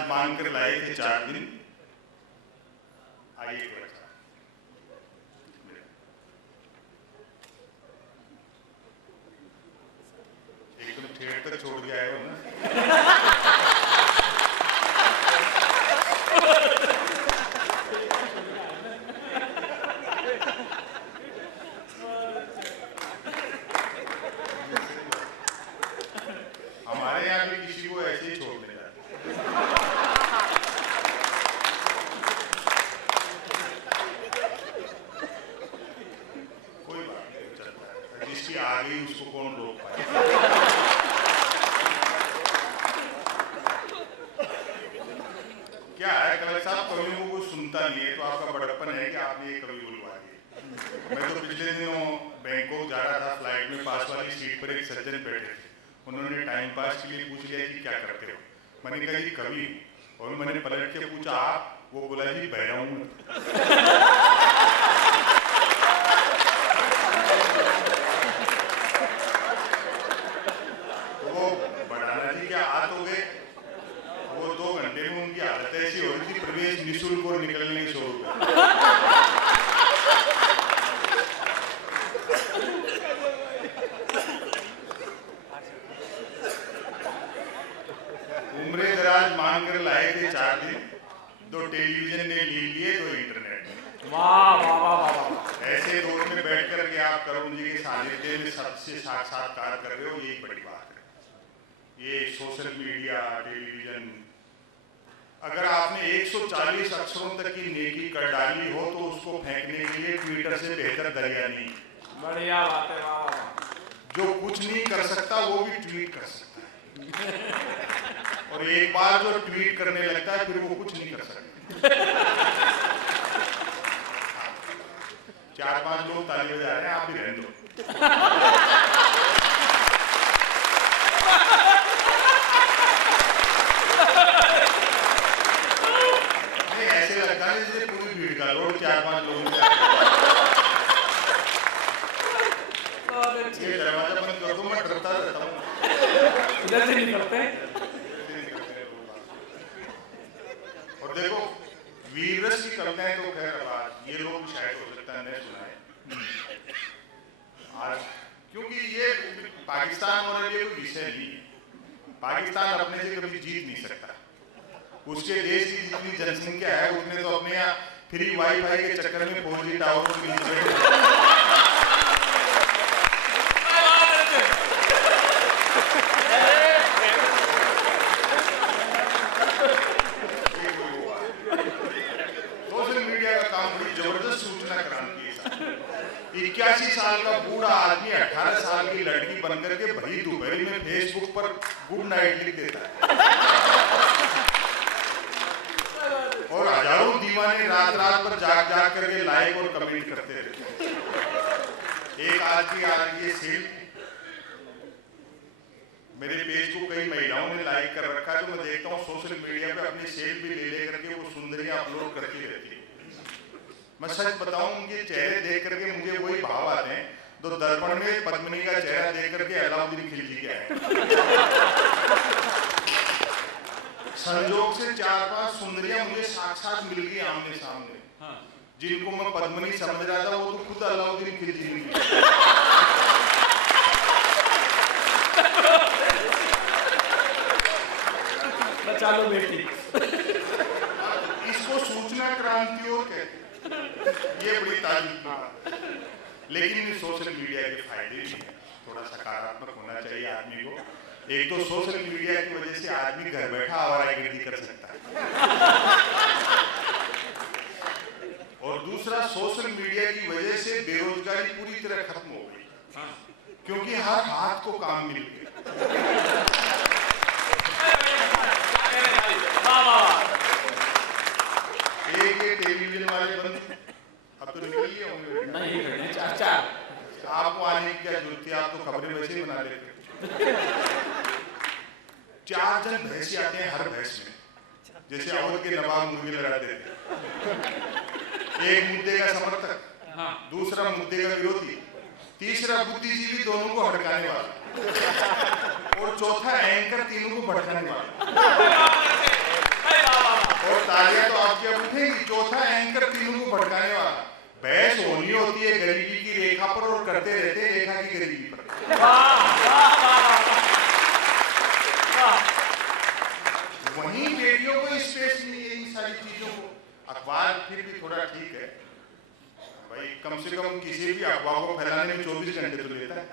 राज मानकर लाए थे 4 दिन। आइए एकदम ठेठ तक छोड़ के आए हो ना। हमारे यहाँ भी किसी को ऐसे ही छोड़ देगा। कोई बात नहीं, चलता है, जिसकी आ गई उसको कौन रोक पाए। क्या है कलर साहब, कवियों को सुनता नहीं है तो आपका बड़प्पन है कि आपने ये कवि बुलवा दिए। मैं तो पिछले दिनों बैंकॉक जा रहा था, फ्लाइट में पास वाली सीट पर एक सज्जन बैठे थे। उन्होंने टाइम पास के लिए पूछ लिया कि क्या करते हो। मैंने कहा जी कवि। और मैंने पलट के पूछा आप? वो बोला जी बहरा हूं। वो बढ़ाना जी क्या हाथ हो गए। वो 2 घंटे में उनकी हालत ऐसी हो रही थी, प्रवेश निःशुल्क और निकलने के 100 रुपये। उम्र दराज मांगकर लाए थे 4 दिन, 2 टेलीविजन ने ले लिए, 2 इंटरनेट ने। वाह वाह वाह। ऐसे दौर में बैठ कर के आप करुण जी के सानिध्य में सबसे साक्षात्कार कर रहे हो, ये एक बड़ी बात है। ये सोशल मीडिया, टेलीविजन, अगर आपने 140 अक्षरों तक की नेकी कर डाली हो तो उसको फेंकने के लिए ट्विटर से बेहतर दरिया नहीं। बढ़िया बात है, वाह। जो कुछ नहीं कर सकता वो भी ट्वीट कर सकता है, और एक बार जो ट्वीट करने लगता है फिर वो कुछ नहीं कर सकता। 4-5 लोग ताली बजा रहे हैं, आप भी रहने दो। नहीं, ऐसे लगता है जैसे पूरी भीड़ का लोग 4-5 लोग। ये दरवाजा बंद कर दो, मैं डरता रहता हूँ। इधर से निकलते हैं। और देखो वीररस की कविताएं तो खैर आज ये लोग शायद हो सकता है नहीं सुनाए आज, क्योंकि ये पाकिस्तान और ये कोई विषय नहीं है। पाकिस्तान अपने से कभी जीत नहीं सकता। उसके देश की जितनी जनसंख्या है उसने तो अपने यहाँ फ्री वाईफाई के चक्कर में 4G टावर के नीचे। जबरदस्त सूचना क्रांति है। 81 साल का बूढ़ा आदमी 18 साल की लड़की बनकर के भरी दोपहर में फेसबुक पर गुड नाइट लिख देता है, और हजारों दीवाने रात रात पर जाग जाग करके लाइक और कमेंट करते रहते हैं। एक आदमी आ रही है सेल्फी, मेरे पेज को कई महिलाओं ने लाइक कर रखा है, तो मैं देखता हूँ सोशल मीडिया पे अपनी सेल्फी ले ले करके वो सुंदरियां अपलोड करती रहती है। मैं सच बताऊं, उनके चेहरे देख करके मुझे वही भाव आते हैं तो दर्पण में पद्मिनी का चेहरा देख करके अलाउद्दीन खिलजी गया है। संजोग से 4-5 सुंदरियां मुझे साक्षात मिल गई आमने सामने। जिनको मैं पद्मिनी समझ रहा था वो तो खुद अलाउद्दीन खिलजी मिली। बचा लो बेटी। इसको सूचना क्रांति और कहते, ये बड़ी तारीफ की बात। लेकिन सोशल मीडिया के फायदे भी हैं, थोड़ा सकारात्मक होना चाहिए आदमी को। एक तो सोशल मीडिया की वजह से आदमी घर बैठा आवारागर्दी कर सकता है, और दूसरा सोशल मीडिया की वजह से बेरोजगारी पूरी तरह खत्म हो गई, क्योंकि हर हाथ को काम मिल गया। एक ये टेलीविजन वाले बंद अब तो निकल लिए होंगे। नहीं चाचा, आपको आने की क्या जरूरत थी, आप तो खबरें वैसे ही बना लेते। 4 जन भैंस आते हैं हर भैंस में, जैसे अवध के नवाब मुर्गी लड़ाते थे। एक मुद्दे का समर्थक, दूसरा मुद्दे का विरोधी, तीसरा बुद्धिजीवी दोनों को हड़काने वाला, और चौथा एंकर तीनों को भड़काने वाला। तालियां तो आपकी अब उठेगी। चौथा एंकर तीनों को भड़काने वाला। बहस होनी होती है गरीबी की रेखा पर और करते रहते हैं रेखा की गरीबी पर। वहीं बेटियों को स्पेस नहीं है इन सारी चीजों को। अखबार फिर भी थोड़ा ठीक है भाई, कम से कम किसी भी अफवाह को फैलाने में 24 घंटे तो लेता है।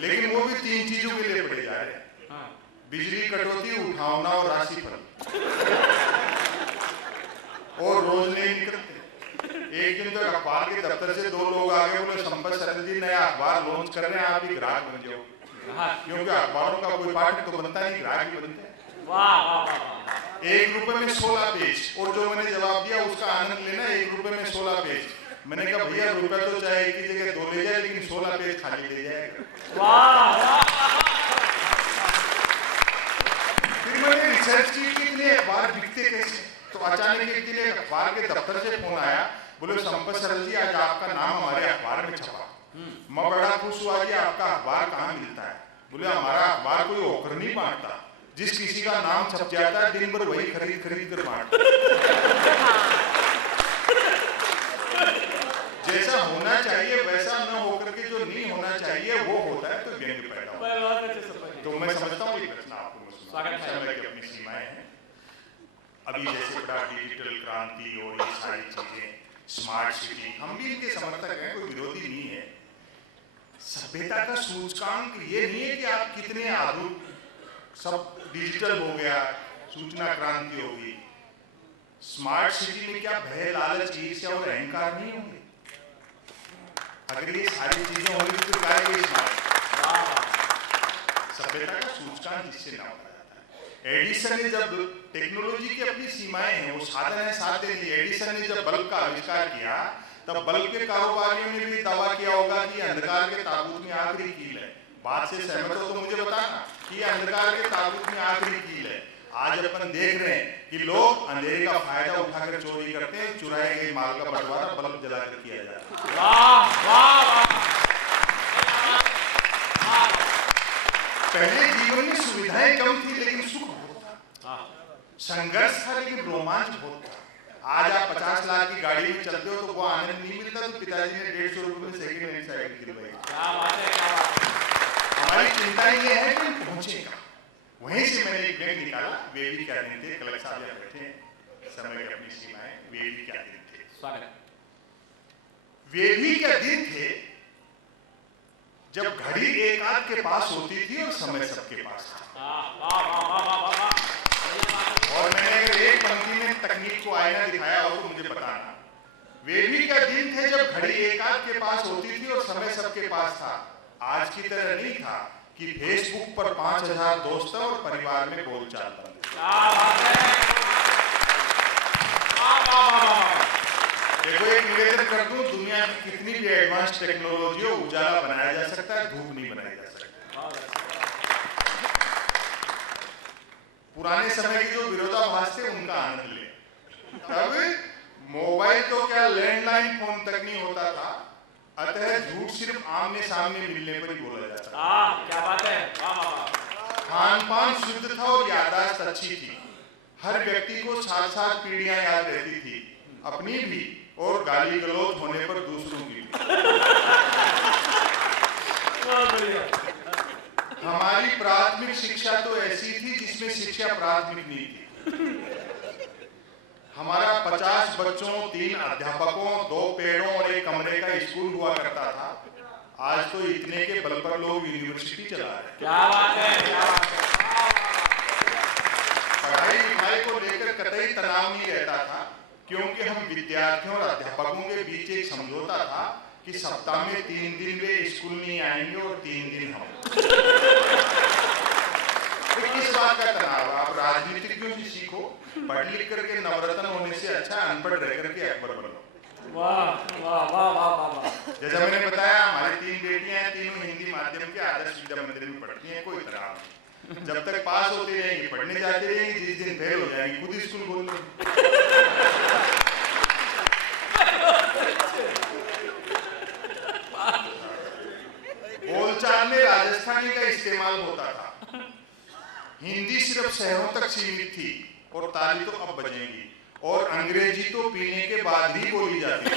लेकिन वो भी 3 चीजों के लिए पड़े जा रहे हैं, बिजली कटौती, उठावना और राशिफल, और रोज नहीं निकलते। एक दिन तो अखबार के दफ्तर से 2 लोग आ गए, बोले संपत सरल जी नया अखबार लॉन्च कर रहे हैं, आप भी ग्राहक बन जाओ। क्योंकि अखबारों का कोई पाठक तो बनता नहीं, ग्राहक ही बनते हैं। 1 रुपए में 16 पेज, और जो मैंने जवाब दिया उसका आनंद लेना। 1 रुपए में 16 पेज। मैंने कहा भैया रुपए तो चाहे एक की जगह 2 ले जाए, लेकिन 16 पेज खाली ले जाएगा। फिर मैंने रिसर्च की कि इतने अखबार बिकते कैसे। तो अचानक एक दिन एक अखबार के दफ्तर से फोन आया, बोले संपत सरल जी आज आपका नाम हमारे अखबार में छपा। मैं बड़ा खुश हुआ कि आपका अखबार कहाँ मिलता है। बोले हमारा अखबार कोई होकर नहीं बांटता, जिस किसी का नाम छप जाता है दिन भर वही खरीद कर बांटता। जैसा होना चाहिए वैसा न होकर के जो नहीं होना चाहिए वो होता है, तो व्यंग्य पैदा होता है। तो मैं समझता हूँ एक रचना आपको समय की अपनी सीमाएं हैं। अभी जैसे बड़ा डिजिटल क्रांति और ये सारी चीजें, स्मार्ट सिटी, हम भी इनके समर्थक हैं, कोई विरोधी नहीं है। सभ्यता का सूचकांक ये नहीं है कि आप कितने आधुनिक, सब डिजिटल हो गया, सूचना क्रांति होगी। स्मार्ट सिटी में क्या भय, लालच, ईर्ष्या और अहंकार नहीं होंगे? अगर ये सारी चीजें होंगी तो क्या है स्मार्ट? सभ्यता का सूचकांक इससे ना होता है। एडिसन ने जब, टेक्नोलॉजी की अपनी सीमाएं हैं, वो साधन है साथ नहीं। एडिसन ने जब बल्ब का आविष्कार किया तब बल्ब के कारोबारियों ने भी दावा किया होगा कि अंधकार के ताबूत में आखिरी कील है। बात से सहमत हो तो मुझे बताना कि ये अंधकार के ताबूत में आखिरी कील है। आज अपन देख रहे हैं कि लोग अंधेरे का फायदा उठाकर चोरी करते हैं, चुराए गए माल का बंटवारा बल्ब जलाकर किया जाता है। पहले जीवन में सुविधाएं कम थी लेकिन सुख बहुत था, संघर्ष था लेकिन रोमांच बहुत था। आज आप 50 लाख की गाड़ी में चलते हो तो वो आनंद नहीं मिलता, तो पिताजी ने 150 रुपए में सेकंड हैंड साइकिल दिलवाई। हमारी चिंता ये है कि पहुंचेगा। वहीं से मैंने एक व्यंग्य निकाला, वे भी क्या दिन थे। कलक साहब यहाँ बैठे हैं, समय की अपनी सीमाएं, वे भी क्या दिन थे। वे भी क्या दिन थे जब घड़ी एक आध के पास होती थी और समय सबके पास था। और मैंने अगर एक पंक्ति में तकनीक को आईना दिखाया हो तो मुझे बताना। वे भी क्या दिन थे जब घड़ी एक आध के पास होती थी और समय सबके पास था। आज की तरह नहीं था कि फेसबुक पर 5000 दोस्त और परिवार में बोलचाल बंद। देखो एक निवेदन कर दूं, दुनिया की कितनी भी एडवांस टेक्नोलॉजी हो, उजाला बनाया जा सकता है, धूप नहीं बनाई जा सकती। पुराने समय के जो विरोधाभास थे उनका आनंद ले। तब मोबाइल तो क्या लैंडलाइन फोन तक नहीं होता था, अतः झूठ सिर्फ आमने सामने मिलने पर ही बोला जाता था। क्या बात है। खान पान शुद्ध था और याददाश्त अच्छी थी। हर व्यक्ति को 7-7 पीढ़ियां याद रहती थी, अपनी भी और गाली गलौज होने पर दूसरों की भी। हमारी प्राथमिक शिक्षा तो ऐसी थी जिसमें शिक्षा प्राथमिक नहीं थी। हमारा 50 बच्चों, 3 अध्यापकों, 2 पेड़ों और 1 कमरे का स्कूल हुआ करता था। आज तो इतने के बल पर लोग यूनिवर्सिटी चला रहे हैं। क्या बात है, क्या बात है। पढ़ाई लिखाई को लेकर कतई तनाव नहीं रहता था, क्योंकि हम विद्यार्थियों और अध्यापकों के बीच एक समझौता था कि सप्ताह में 3 दिन वे स्कूल नहीं आएंगे और 3 दिन हम। किस बात का तनाव? आप राजनीतिज्ञों से सीखो, पढ़ लिख करके नवरत्न होने से अच्छा अनपढ़ रह करके अकबर बनो। वाह वाह वाह वाह वाह। जैसा मैंने बताया, हमारी 3 बेटियां हैं, तीनों हिंदी माध्यम के आदर्श विद्या मंदिर में पढ़ती हैं। कोई तनाव नहीं, जब तक पास होती रहेंगी, पढ़ने जाती रहेंगी, जिस दिन फेल हो जाएंगी खुद स्कूल खोल लेंगी। बोलचाल में राजस्थानी का इस्तेमाल होता था, हिंदी सिर्फ शहरों तक सीमित थी और ताली तो अब बजेंगी, और अंग्रेजी तो पीने के बाद ही बोली जाती है।